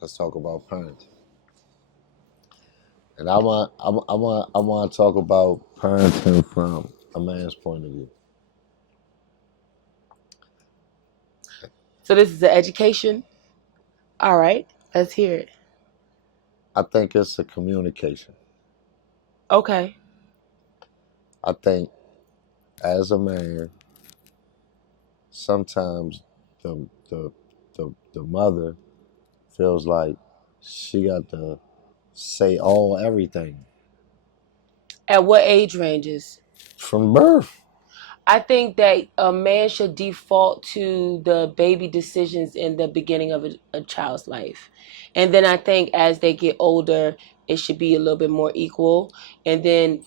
Let's talk about parenting. And I want to talk about parenting from a man's point of view. So this is the education. All right, let's hear it. I think it's a communication. Okay. I think as a man, sometimes the mother feels like she got to say everything At what age ranges? from birth. I think that a man should default to the baby decisions in the beginning of a child's life. And then I think as they get older, it should be a little bit more equal. And then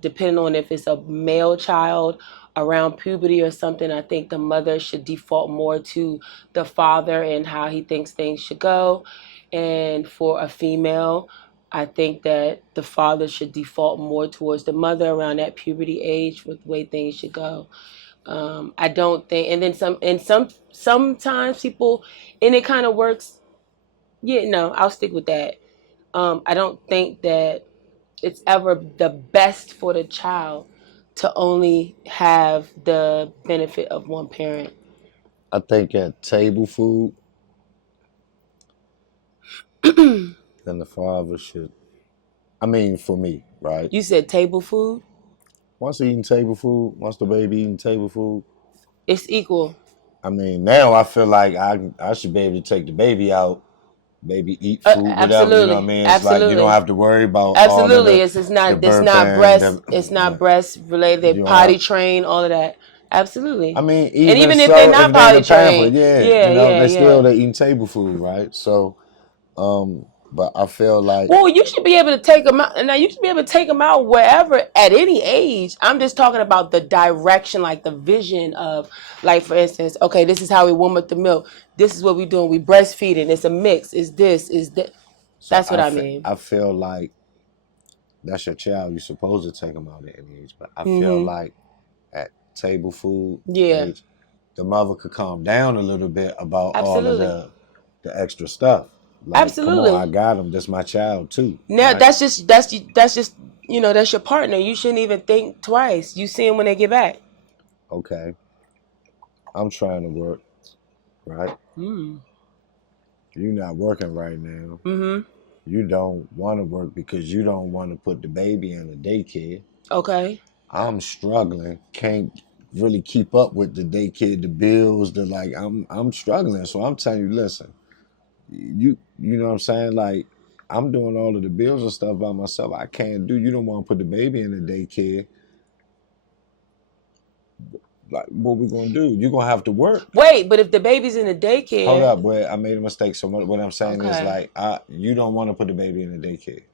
depending on if it's a male child around puberty or something, I think the mother should default more to the father and how he thinks things should go. And for a female, I think that the father should default more towards the mother around that puberty age with the way things should go. I don't think, and then sometimes people, and it kind of works. Yeah, no, I'll stick with that. I don't think that it's ever the best for the child to only have the benefit of one parent. I think at table food, then the father should. I mean, for me, right? You said table food. Once eating table food, once the baby eating table food, It's equal. I mean, now I feel like I should be able to take the baby out, baby eat food, whatever. You know what I Absolutely, mean? It's like you don't absolutely. have to worry about all of Absolutely, the it's not burping. breast, it's not Yeah, breast related. you don't have. Potty train, all of that. I Absolutely, mean, and even even if they're so, not if they're in the potty pamphlet, trained, yeah, yeah, yeah, yeah. they eating table food, right? So, but I feel like Well, you should be able to take them out. Now, you should be able to take them out wherever at any age. I'm just talking about the direction, like the vision of, like for instance, okay, this is how we warm up the milk. This is what we doing. We breastfeeding. It's a mix. Is this? Is that? so That's what I mean. I feel like that's your child. You're supposed to take them out at any age, but I feel Mm-hmm. like at table food Yeah. age, the mother could calm down a little bit about all of Absolutely. the extra stuff. Like, come on, I Absolutely. got him. That's my child too, Now right? that's just that's your partner. You shouldn't even think twice. You see them when they get back. Okay, I'm trying to work, right? Mm. You're not working right now. Mm-hmm. You don't want to work because you don't want to put the baby in the daycare. Okay. I'm struggling, can't really keep up with the daycare, the bills, the like. I'm struggling, so I'm telling you, listen, you know what I'm saying? Like, I'm doing all of the bills and stuff by myself. I can't do. You don't want to put the baby in the daycare. Like, what we gonna do? You gonna have to work. Wait, but if the baby's in the Hold daycare, up, boy. I made a mistake. So what I'm saying is okay. like, you don't want to put the baby in the daycare.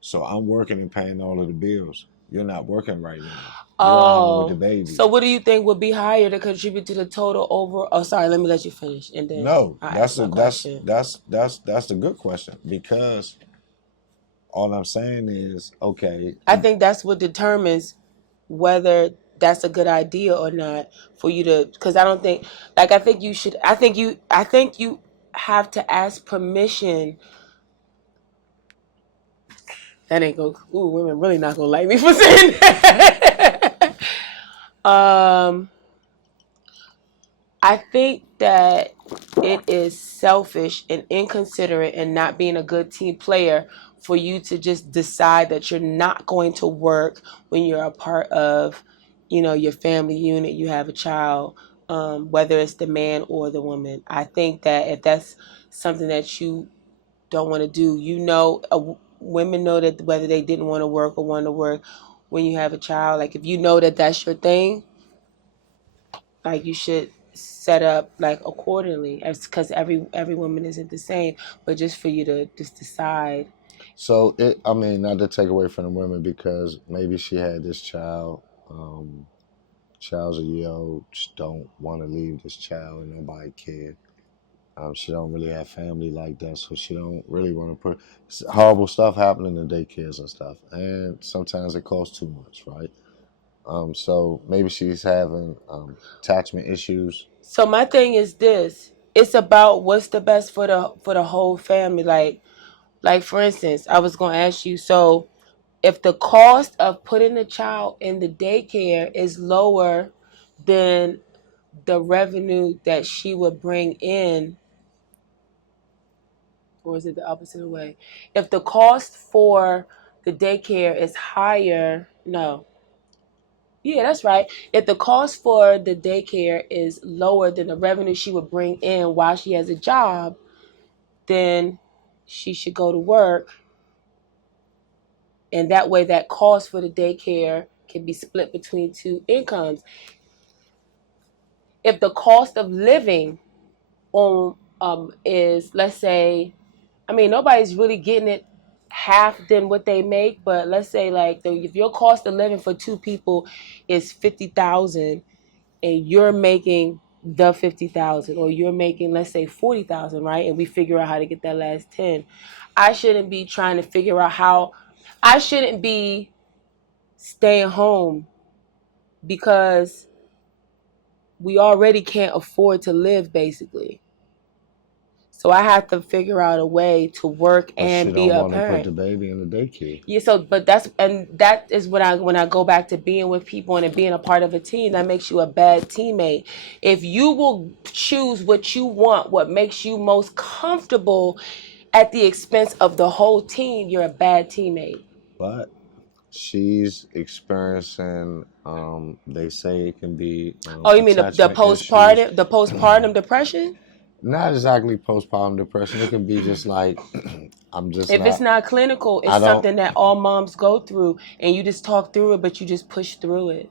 So I'm working and paying all of the bills. You're not working right now. You're at home with the Oh, baby. so what do you think would be higher to contribute to the total over? Oh, sorry. Let me let you finish, and then No, I'll ask my question. that's a good question because all I'm saying is okay. I think that's what determines whether that's a good idea or not for you to. Because I don't think, like, I think you should. I think you have to ask permission. That ain't go. Ooh, women really not gonna like me for saying that. um, I think that it is selfish and inconsiderate and not being a good team player for you to just decide that you're not going to work when you're a part of, your family unit. You have a child, whether it's the man or the woman. I think that if that's something that you don't want to do, women know that whether they didn't want to work or want to work when you have a child. Like if you know that that's your thing, like you should set up like accordingly, as because every woman isn't the same, but just for you to just decide. So I mean, not to take away from the women because maybe she had this child. Child's a year old. Just don't want to leave this child and nobody care. She don't really have family like that, so she don't really want to put horrible stuff happening in daycares and stuff, and sometimes it costs too much, right? So maybe she's having attachment issues. So my thing is this: it's about what's the best for the whole family. Like for instance, I was gonna ask you, so if the cost of putting the child in the daycare is lower than the revenue that she would bring in, or is it the opposite way? If the cost for the daycare is higher, no. Yeah, that's right. If the cost for the daycare is lower than the revenue she would bring in while she has a job, then she should go to work. And that way, that cost for the daycare can be split between two incomes. If the cost of living on is, let's say, I mean, nobody's really getting it half than what they make, but let's say like if your cost of living for two people is 50,000 and you're making the 50,000, or you're making, let's say, 40,000, right? And we figure out how to get that last 10. I shouldn't be trying to figure out how. I shouldn't be staying home because we already can't afford to live, basically. So I have to figure out a way to work But she and be don't a want to put the parent. baby in the daycare. Yeah, so but that is when I go back to being with people and being a part of a team, that makes you a bad teammate. If you will choose what you want, what makes you most comfortable at the expense of the whole team, you're a bad teammate. But she's experiencing, they say it can be Oh, you mean attachment issues. the postpartum depression? Not exactly postpartum depression. It can be just like, I'm just If it's not, not clinical, it's I don't, something that all moms go through, and you just talk through it, but you just push through it.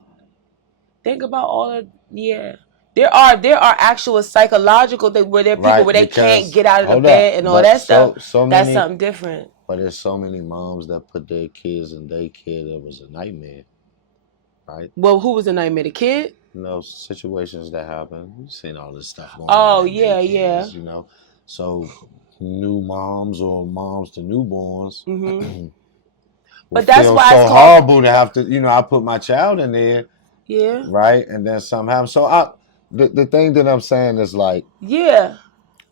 Think about all of, yeah. There are actual psychological things where there are people right, where they can't because, get out of the hold up, bed and all but that stuff. so That's many, something different. but there's so many moms that put their kids in daycare that was a nightmare, right? Well, who was the nightmare? The kid? Situations that happen. You've seen all this stuff going on Oh at yeah, yeah. daycares. So new moms or moms to newborns Mhm. will But that's feel why it's so called. horrible to have to, I put my child in there, Yeah, right? And then somehow, the thing that I'm saying is like, yeah.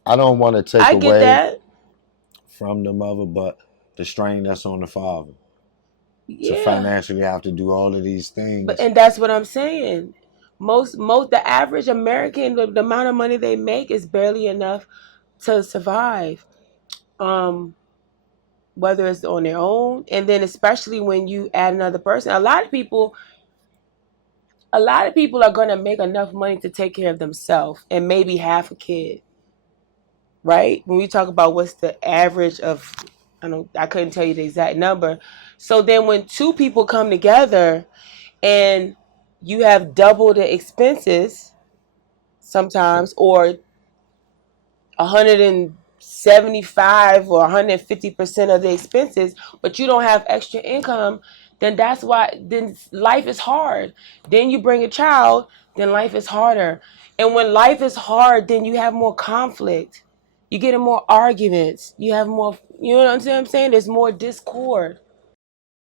I don't want to take I get away that. from the mother, but the strain that's on the father to Yeah. financially have to do all of these But things. and that's what I'm saying. Most the average American, the amount of money they make is barely enough to survive. Um, whether it's on their own, and then especially when you add another person. A lot of people are gonna make enough money to take care of themselves and maybe half a kid, right? When we talk about what's the average of, I couldn't tell you the exact number. So then when two people come together and you have double the expenses sometimes, or 175 or 150% of the expenses, but you don't have extra income, then life is hard. Then you bring a child, then life is harder. And when life is hard, then you have more conflict. You get in more arguments. You have more, you know what I'm saying? There's more discord.